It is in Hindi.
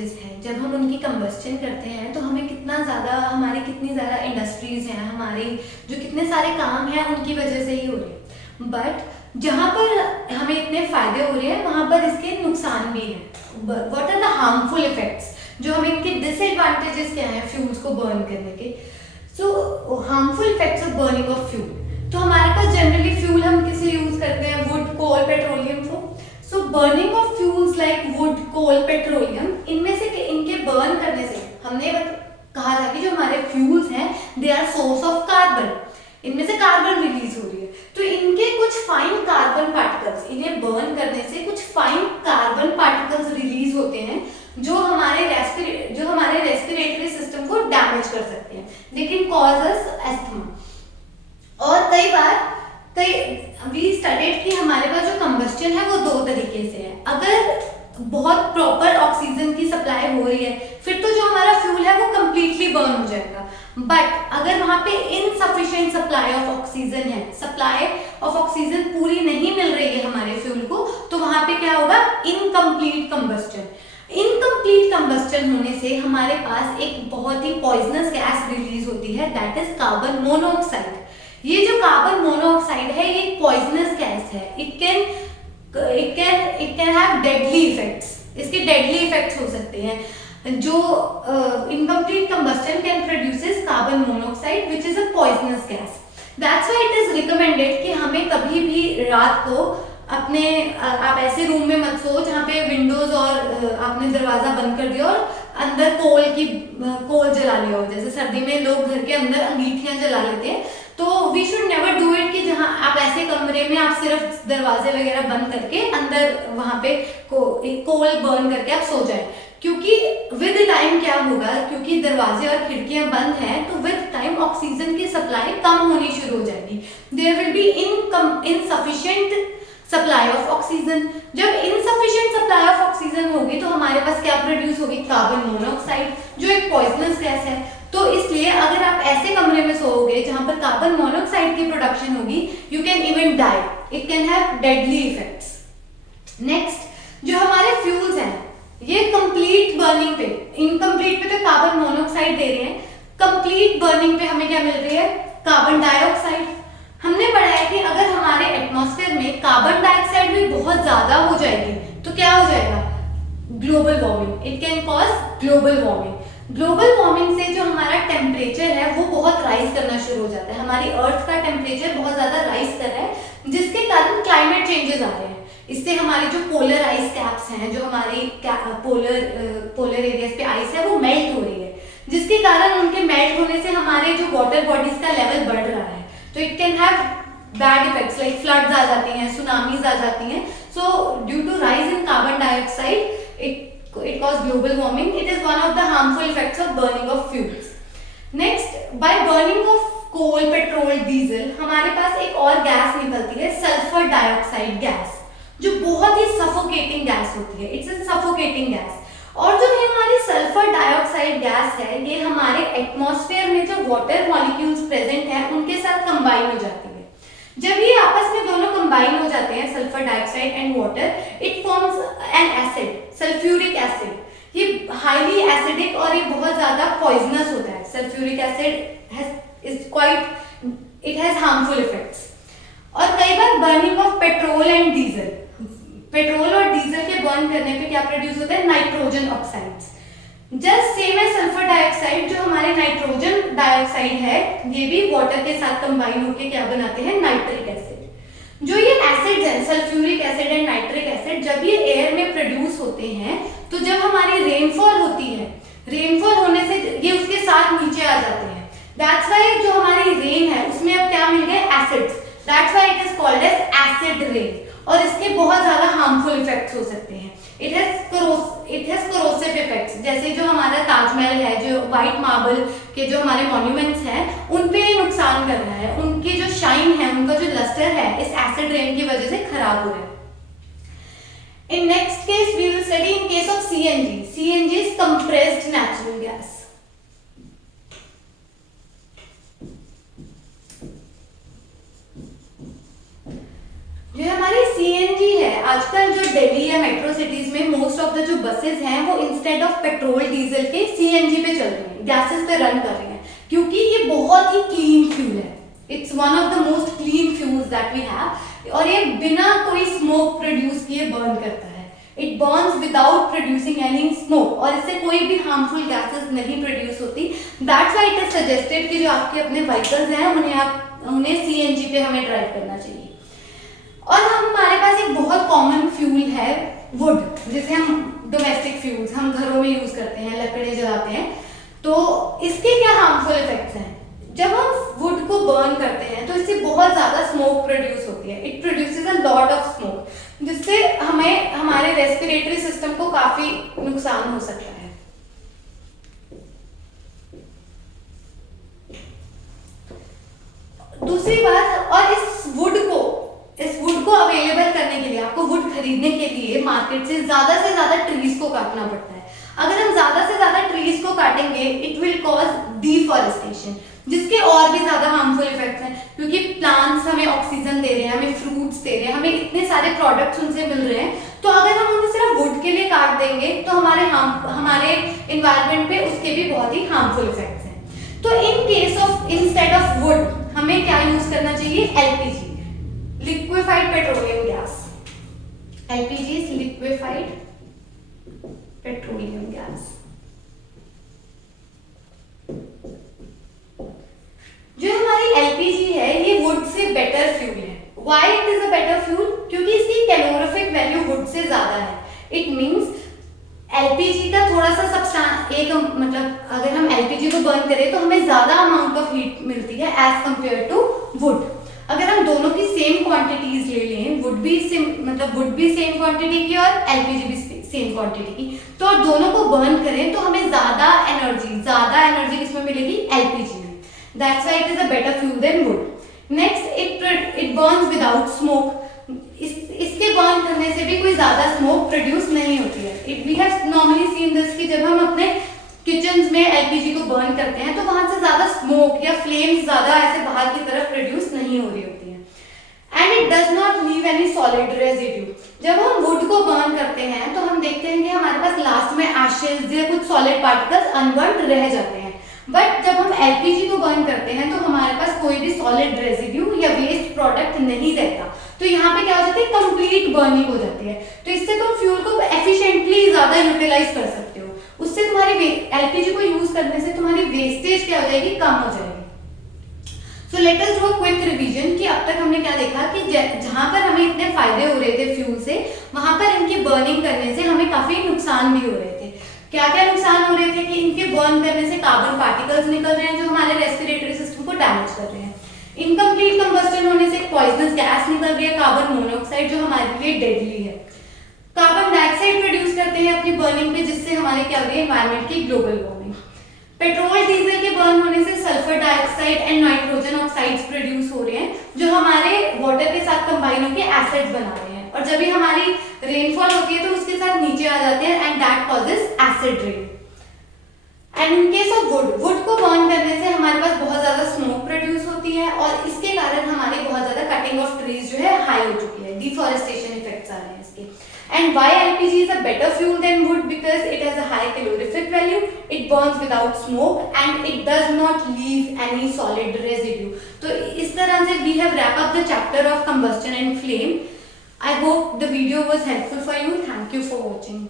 एडवांटेजेस हैं। जब हम उनकी कंबस्टन करते हैं तो हमें कितना ज़्यादा, हमारी कितनी ज़्यादा इंडस्ट्रीज हैं, हमारे जो कितने सारे काम हैं उनकी वजह से ही हो रहे हैं। बट जहाँ पर हमें इतने फायदे हो रहे हैं वहाँ पर इसके नुकसान भी हैं। What are the harmful effects, जो हमें इनके डिसएडवांटेजेस क्या हैं फ्यूल्स को बर्न करने के। So harmful effects of burning of fuel. तो हमारे पास जनरली फ्यूल हम किसे यूज करते हैं, वुड, कोल, पेट्रोलियम को। So burning of fuels like wood, coal, petroleum, इनमें से इनके बर्न करने से हमने कहा था कि जो हमारे फ्यूल्स हैं they are source of carbon, इनमें से कार्बन रिलीज हो रही है। तो इनके कुछ फाइन कार्बन पार्टिकल्स, इन्हें बर्न करने से कुछ फाइन कार्बन पार्टिकल्स रिलीज होते हैं जो हमारे रेस्पिरेटरी सिस्टम को डैमेज कर सकते हैं, they can cause us asthma. और कई बार वी स्टडीड कि हमारे पास जो कंबस्टन है वो दो तरीके से है। अगर बहुत प्रॉपर ऑक्सीजन की सप्लाई हो रही है फिर तो जो हमारा फ्यूल है वो कंप्लीटली बर्न हो जाएगा। बट अगर वहां पे इनसफिशिएंट सप्लाई ऑफ ऑक्सीजन है, सप्लाई ऑफ ऑक्सीजन पूरी नहीं मिल रही है हमारे फ्यूल को, तो वहां पे क्या होगा, इनकम्प्लीट कंबस्टन। इनकम्प्लीट कंबस्टन होने से हमारे पास एक बहुत ही पॉइजनस गैस रिलीज होती है, दैट इज कार्बन मोनोऑक्साइड। ये जो कार्बन मोनोऑक्साइड है ये एक पॉइजनस गैस है। It can have deadly effects, इसके डेडली इफेक्ट्स हो सकते हैं। जो incomplete combustion can produces carbon monoxide which is a poisonous gas. That's why it is recommended कि हमें कभी भी रात को अपने आप ऐसे रूम में मत सो जहाँ पे विंडोज और आपने दरवाजा बंद कर दिया और अंदर कोल जला लिया हो। जैसे सर्दी में लोग घर के अंदर अंगीठियां जला लेते हैं, तो we should never do it कि जहाँ आप ऐसे कमरे में आप सिर्फ दरवाजे वगैरह बंद करके अंदर वहां पे कोल बर्न करके आप सो जाए। क्योंकि विद टाइम क्या होगा, क्योंकि दरवाजे और खिड़कियां बंद हैं तो विद टाइम ऑक्सीजन की सप्लाई कम होनी शुरू हो जाएगी। There will be insufficient supply of oxygen. जब इनसफिशिएंट सप्लाई ऑफ ऑक्सीजन होगी तो हमारे पास क्या प्रोड्यूस होगी, कार्बन मोनोऑक्साइड, जो एक पॉइजनस गैस है। तो इसलिए अगर आप ऐसे कमरे में सोओगे जहां पर कार्बन मोनोऑक्साइड की प्रोडक्शन होगी, you can even die, it can have deadly effects. Next, जो हमारे फ्यूल्स हैं ये कंप्लीट बर्निंग पे, इनकम्प्लीट पे तो कार्बन मोनोऑक्साइड दे रहे हैं, कंप्लीट बर्निंग पे हमें क्या मिल रही है, कार्बन डाइऑक्साइड। हमने पढ़ा है कि अगर हमारे एटमॉस्फेयर में कार्बन डाइऑक्साइड भी बहुत ज्यादा हो जाएगी तो क्या हो जाएगा, global warming, it can cause global warming. Global warming से जो हमारा टेम्परेचर है वो बहुत राइज करना शुरू हो जाता है, हमारी अर्थ का टेम्परेचर बहुत ज्यादा राइज कर रहा है, जिसके कारण क्लाइमेट चेंजेस आ रहे हैं। इससे हमारी जो पोलर आइस कैप्स हैं, जो हमारी पोलर एरियाज पे आइस है वो मेल्ट हो रही है, जिसके कारण उनके मेल्ट होने से हमारे जो वाटर बॉडीज का लेवल बढ़ रहा है। तो it can have bad effects like floods आ जाती हैं, सुनामीज आ जाती हैं। So due to rise in carbon dioxide it causes global warming. It is one of the harmful effects of burning of fuels. Next, by burning of coal, petrol, diesel, हमारे पास एक और गैस निकलती है, सल्फर डाइऑक्साइड गैस, जो बहुत ही सफोकेटिंग गैस होती है। It's a suffocating gas. और जो है हमारी सल्फर डाइऑक्साइड गैस है, ये हमारे एटमॉस्फेयर में जो वाटर मॉलिक्यूल्स प्रेजेंट हैं उनके साथ कंबाइन हो जाती है। जब ये आपस में दोनों कंबाइन हो जाते हैं, sulphur dioxide and water, it forms an acid, sulphuric acid. ये हाईली एसिडिक और ये बहुत ज्यादा पॉइजनस होता है। Sulphuric acid it has harmful effects. और कई बार burning of petrol and diesel, petrol और डीजल के बर्न करने पे क्या प्रोड्यूस होता है, नाइट्रोजन ऑक्साइड्स। जस्ट सेम है सल्फर डाइऑक्साइड, जो हमारे नाइट्रोजन डाइऑक्साइड है ये भी वाटर के साथ कंबाइन होकर क्या बनाते हैं, नाइट्रिक एसिड। जो ये एसिड्स हैं, sulphuric acid and nitric acid, जब ये एयर में प्रोड्यूस होते हैं तो जब हमारी रेनफॉल होती है, रेनफॉल होने से ये उसके साथ नीचे आ जाते हैं। दैट्स व्हाई जो हमारी रेन है उसमें अब क्या मिल गए, acids. That's why it is called as acid rain. और इसके बहुत ज्यादा हार्मफुल इफेक्ट्स हो सकते हैं। इट हैज कोरोसिव इफेक्ट्स, जैसे जो हमारा ताजमहल है, जो व्हाइट मार्बल के जो हमारे मॉन्यूमेंट्स हैं उन पे नुकसान कर रहा है, उनकी जो शाइन है, उनका जो लस्टर है इस एसिड रेन की वजह से खराब हो रहा है। In next case we will study in case of CNG. CNG is compressed natural gas. जो हमारी CNG है, आज आजकल जो दिल्ली या मेट्रो सिटीज में मोस्ट ऑफ द जो बसेस हैं वो इंस्टेड ऑफ पेट्रोल डीजल के सीएनजी पे चल रही हैं, गैसेस पे रन कर रही हैं, क्योंकि ये बहुत ही क्लीन फ्यूल है। It's one of the most clean fuels that we have, और ये बिना कोई स्मोक प्रोड्यूस किए बर्न करता है। It burns without producing any smoke, और इससे कोई भी हार्मफुल गैसेस नहीं प्रोड्यूस होती। That's why it is suggested कि जो आपके अपने व्हीकल्स हैं उन्हें सीएनजी पे हमें ड्राइव करना चाहिए। और हमारे पास एक बहुत कॉमन फ्यूल है वुड, जिसे हम डोमेस्टिक फ्यूल्स हम घरों में यूज करते हैं, लकड़े जलाते हैं। तो इसके क्या हार्मफुल इफेक्ट्स हैं? जब हम वुड को बर्न करते हैं तो इससे बहुत ज्यादा स्मोक प्रोड्यूस होती है। It produces a lot of smoke, जिससे हमें हमारे रेस्पिरेटरी सिस्टम को काफी नुकसान हो सकता है। दूसरी बात, और इस वुड को अवेलेबल करने के लिए, आपको वुड खरीदने के लिए मार्केट से ज्यादा ट्रीज को काटना पड़ता है। अगर हम ज्यादा से ज्यादा ट्रीज को काटेंगे, इट विल कॉज डिफॉरेस्टेशन, जिसके और भी ज्यादा हार्मफुल इफेक्ट्स हैं, क्योंकि प्लांट्स हमें ऑक्सीजन दे रहे हैं, हमें फ्रूट्स दे रहे हैं, हमें इतने सारे प्रोडक्ट्स उनसे मिल रहे हैं। तो अगर हम उन्हें सिर्फ वुड के लिए काट देंगे तो हमारे एनवायरनमेंट पे उसके भी बहुत ही हार्मफुल इफेक्ट्स हैं। तो इंस्टेड ऑफ वुड हमें क्या यूज करना चाहिए? LPG, liquefied petroleum gas. LPG is liquefied petroleum gas. जो हमारी एलपीजी है ये वुड से बेटर फ्यूल है। Why it is a better fuel? क्योंकि इसकी कैलोरीफिक वैल्यू वुड से ज्यादा है। इट मींस एलपीजी का थोड़ा सा मतलब अगर हम एलपीजी को बर्न करें तो हमें ज्यादा अमाउंट ऑफ हीट मिलती है एज कंपेयर टू वुड। अगर हम दोनों की सेम क्वांटिटीज ले लें, वुड भी सेम क्वांटिटी की और एलपीजी भी सेम क्वांटिटी की, तो और दोनों को बर्न करें तो हमें ज्यादा एनर्जी किसमें मिलेगी? एलपीजी में। That's why it is a better fuel than wood. Next, it burns without smoke. इसके बर्न करने से भी कोई ज्यादा स्मोक प्रोड्यूस नहीं होती है। We have normally seen this कि जब हम अपने किचन्स में एलपीजी को बर्न करते हैं तो वहां से ज्यादा स्मोक या फ्लेम्स ज्यादा ऐसे बाहर की तरफ प्रोड्यूस नहीं हो रही होती है। And it does not leave any solid residue. जब हम वुड को बर्न करते हैं तो हम देखते हैं कि हमारे पास लास्ट में एशेज या कुछ सॉलिड पार्टिकल्स अनबर्न्ड रह जाते हैं। बट जब हम एलपीजी को बर्न करते हैं तो हमारे पास कोई भी सॉलिड रेजिड्यू या वेस्ट प्रोडक्ट नहीं रहता। तो यहाँ पे क्या हो जाता है? कंप्लीट बर्निंग हो जाती है। तो इससे तुम फ्यूल को एफिशिएंटली ज्यादा यूटिलाइज कर सकते हो। उससे तुम्हारी एलपीजी को यूज करने से तुम्हारी वेस्टेज क्या हो जाएगी? कम हो जाएगी। So let us do a quick revision कि अब तक हमने क्या देखा कि जहां पर हमें इतने फायदे हो रहे थे फ्यूल से, वहां पर इनकी बर्निंग करने से हमें काफी नुकसान भी हो रहे थे। क्या क्या नुकसान हो रहे थे? कि इनके बर्न करने से कार्बन पार्टिकल्स निकल रहे हैं जो हमारे रेस्पिरेटरी सिस्टम को डैमेज कर रहे हैं। इनकम्प्लीट कंबस्टन होने से पॉइजनस गैस निकल रही है, कार्बन मोनोऑक्साइड, जो हमारे लिए डेडली है। कार्बन डाइऑक्साइड प्रोड्यूस करते हैं अपनी बर्निंग पे, जिससे हमारे क्या हो रही है? एनवायरनमेंट की ग्लोबल वार्मिंग। पेट्रोल डीजल के बर्न होने से sulphur dioxide and nitrogen oxides produce हो रहे हैं, जो हमारे वाटर के साथ कंबाइन होकर एसिड्स बना रहे हैं, और जब भी हमारी रेनफॉल होती है तो उसके साथ नीचे आ जाते हैं, and that causes acid rain. And in case of would को बर्न करने से हमारे पास बहुत ज्यादा स्मोक प्रोड्यूस होती है, और इसके कारण हमारी बहुत ज्यादा कटिंग ऑफ ट्रीज जो है हाई हो चुकी है, डिफॉरेस्टेशन इफेक्ट्स आ रहे हैं इसके। And why LPG is a better fuel than wood? Because it has a high calorific value, it burns without smoke, and it does not leave any solid residue. तो इस तरह से we have wrap up the chapter of combustion and flame. I hope the video was helpful for you. Thank you for watching.